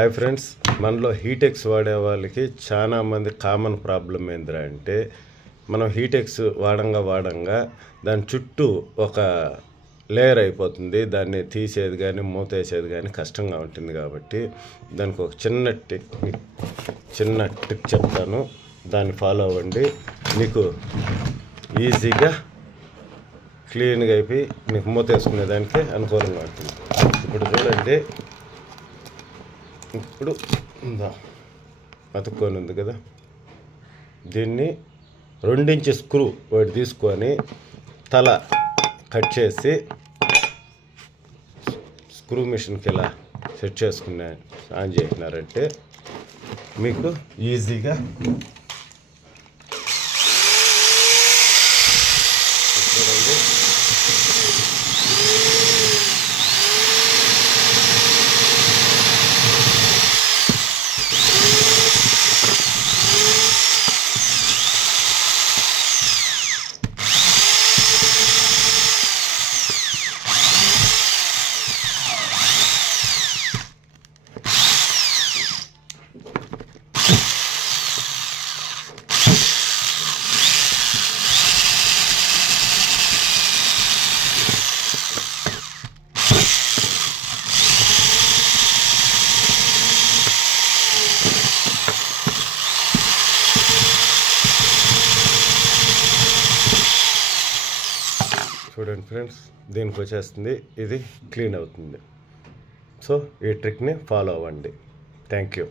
Hi friends, మనలో హీటెక్స్ వాడే వాళ్ళకి చాలా మంది కామన్ ప్రాబ్లం ఏంద్రా అంటే మనం హీటెక్స్ వాడంగా దాని చుట్టూ ఒక లేయర్ అయిపోతుంది. దాన్ని తీసేది కానీ మూతేసేది కానీ కష్టంగా ఉంటుంది. కాబట్టి దానికి ఒక చిన్న ట్రిక్ చెప్తాను, దాన్ని ఫాలో అవ్వండి. మీకు ఈజీగా క్లీన్గా అయిపోయి మీకు మూతేసుకునే దానికి అనుకూలంగా ఉంటుంది. ఇప్పుడు చూడండి, ఇప్పుడు అతుక్కొని ఉంది కదా, దీన్ని 2 ఇంచ్ స్క్రూ ఒకటి తీసుకొని తల కట్ చేసి స్క్రూ మిషన్కి ఇలా సెట్ చేసుకునే ఆన్ చేసినారంటే మీకు ఈజీగా చూడండి. చూడండి ఫ్రెండ్స్, దీనికి వచ్చేస్తుంది, ఇది క్లీన్ అవుతుంది. సో ఈ ట్రిక్ని ఫాలో అవ్వండి. Thank you.